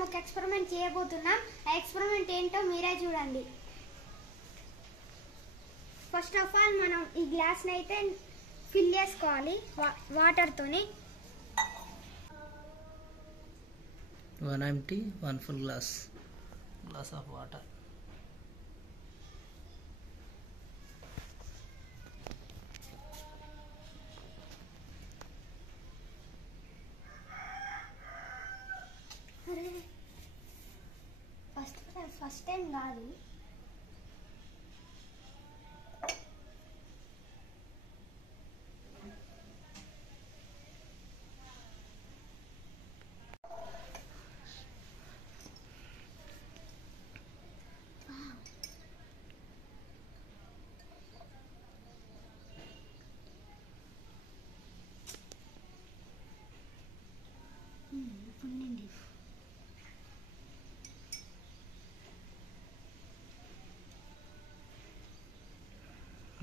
మనం ఒక ఎక్స్పెరిమెంట్ చేయబోతున్నాం. ఆ ఎక్స్పెరిమెంట్ ఏంటో మీరే చూడండి. ఫస్ట్ ఆఫ్ ఆల్ మనం ఈ గ్లాస్ని అయితే ఫిల్ చేసుకోవాలి వాటర్ తోని. 1 empty 1 full glass of water. First time కాదు,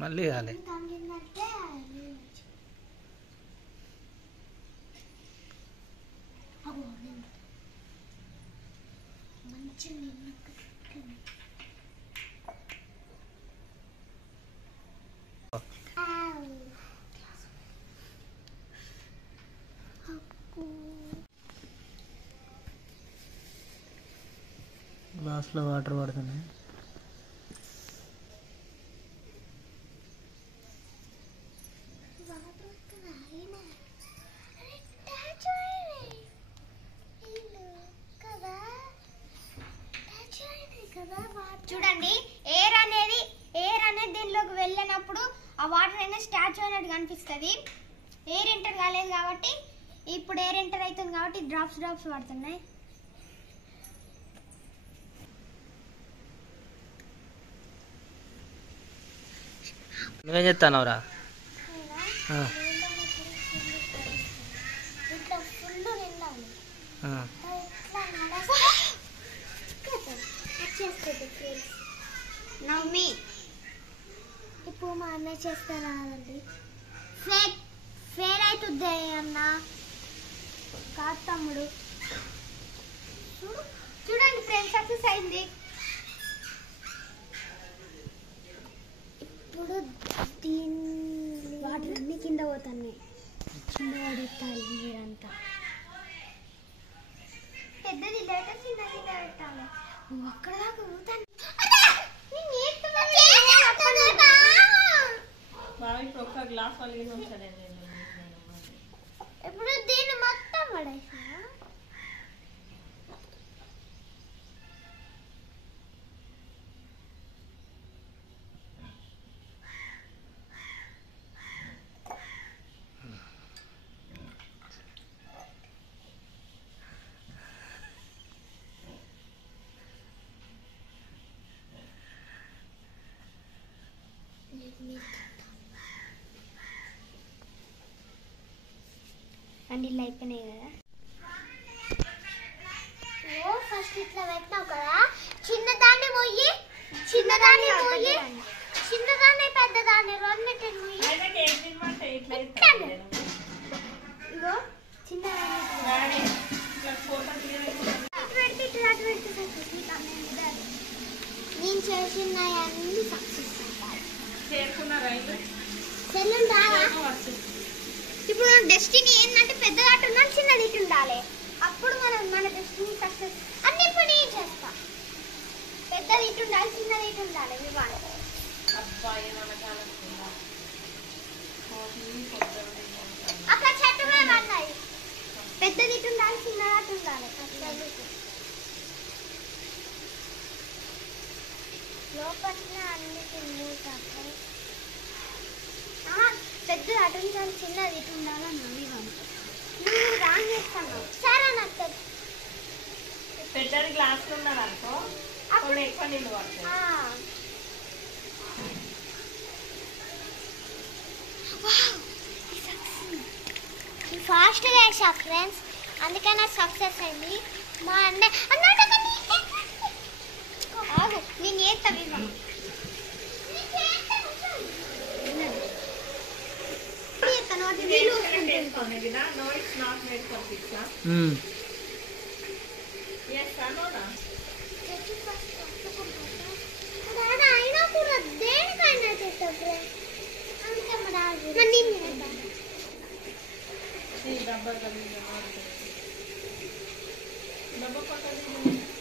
మళ్ళీ కాలే. గ్లాస్లో వాటర్ పడుతున్నాయి. చూడండి, ఎయిర్ అనేది దీనిలోకి వెళ్ళినప్పుడు ఆ వాటర్ అనేది స్టాచ్యూ అనేది కనిపిస్తుంది. ఎయిర్ ఎంటర్ కాలేదు కాబట్టి, ఇప్పుడు ఎయిర్ ఎంటర్ అవుతుంది కాబట్టి డ్రాప్స్ పడుతున్నాయి. నువ్వేం చెప్తానవరా? నవ్వి ఇప్పుడు మా అన్న చేస్తారా అండి? ఫేర్ అవుతుంది అన్న, కాదు తమ్ముడు. చూడండి ఫ్రెండ్స్, సక్సెస్ అయింది. ఇప్పుడు దీన్ని వాటర్ అన్ని కింద పోతాయి, కింద పడేస్తాయి. మీరంతా పెద్దది లేక చిన్నది పెట్టాలి. నువ్వు అక్కడ దాకా పోతాను. ఇప్పుడు దీన్ని మొత్తం పడేసా. అన్ని ఇలా అయిపోయినాయి కదా. ఫస్ట్ ఇట్లా పెట్టినావు కదా, చిన్నదాన్ని పోయి చిన్నదాన్ని పెద్దదాన్ని రెండింటిని పోయి ఇగో చిన్నదాన్ని నేను చేసిన అన్ని సక్సెస్. ఇప్పుడు మన డెస్టినీ ఏంటంటే పెద్దగా అటు ఉండాలి, చిన్నది ఇటు ఉండాలి. అప్పుడు మన డెస్టినీ సక్సెస్. అన్ని ఇప్పుడు నేను చేస్తా. పెద్దది ఇటు ఉండాలి, చిన్నది ఇటు ఉండాలి. ఇవ్వాలి అక్కడ చెట్టు కూడా పడినాయి. పెద్దది ఇటు ఉండాలి, చిన్నది అటు ఉండాలి. లోపల అన్నిటి పెద్ద అటు ఉండాలి, చిన్నది ఇటు ఉండాలని నువ్వు రాంగ్ చేస్తాను. సరే నాకు పెద్దది గ్లాస్ ఉన్నదనుకో అప్పుడు ఎక్కువ నీళ్ళు పడతాయి. ఫాస్ట్గా వేసా ఫ్రెండ్స్, అందుకే నాకు సక్సెస్ అయింది. మా అన్న నేను ఏస్తాను. No, it's not made for pizza. Yes. డబ్బా డబ్బా పక్కన